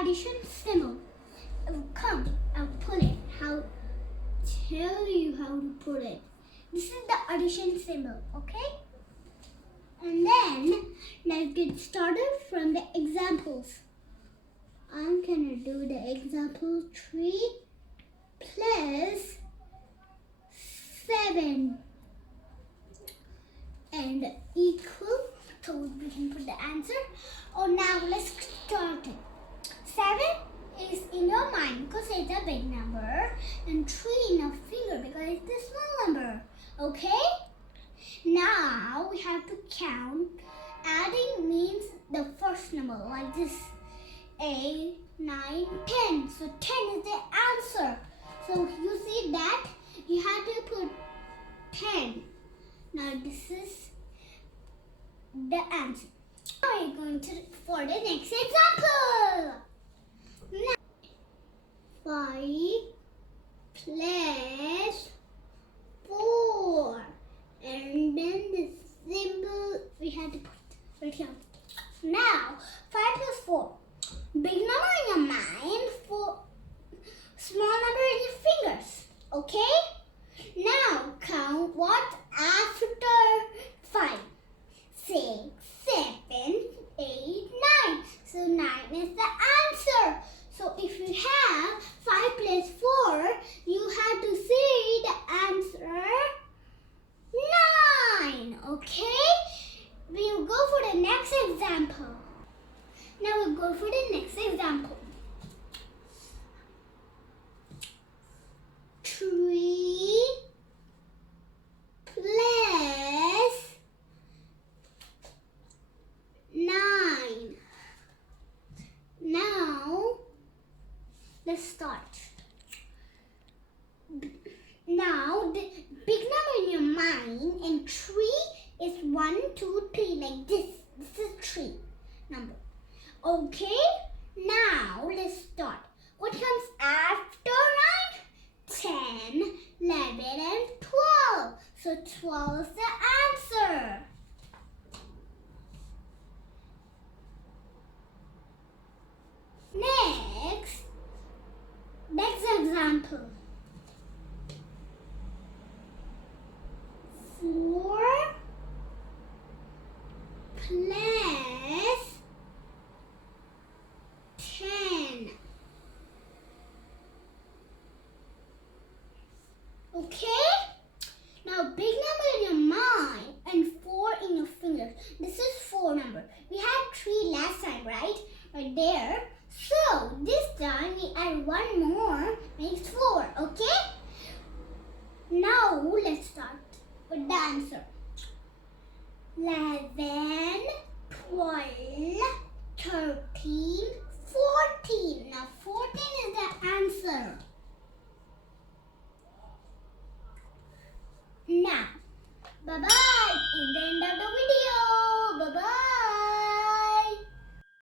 addition symbol. Come, I'll put it. Tell you how to put it. This is the addition symbol, okay? And then let's get started from the examples. I'm gonna do the example 3 plus 7 and equal. So we can put the answer. Oh, now let's start it. 7 is in your mind because it's a big number, and 3 in your finger because it's a small number. Okay? Now we have to count. Adding means the first number, like this. 8, 9, 10. So 10 is the answer. So you see that you have to put 10. Now this is the answer. Now we're going to for the next example. Now, 5 plus 4, and then the symbol we had to put right here. Now 5 plus 4. Big number in your mind, small number in your fingers. Okay? Now count what after 5. 6, 7, 8, 9. So 9 is the answer. So if you have 5 plus 4, you have to say the answer 9. Okay? We'll go for the next example. Now we'll go for the next example. 3 plus 9. Now let's start. Now the big number in your mind, and 3 is 1, 2, 3, like this. This is 3 number. Okay, now let's start. What comes after 9? 10, 11, and 12. So 12 is the answer. Next example. 4 plus 10. Okay? Now big number in your mind and 4 in your fingers. This is 4 number. We had 3 last time, right? Right there. So this time we add 1 more, makes 4. Okay? Now let's start with the answer. 11, 12, 13, 14. Now 14 is the answer.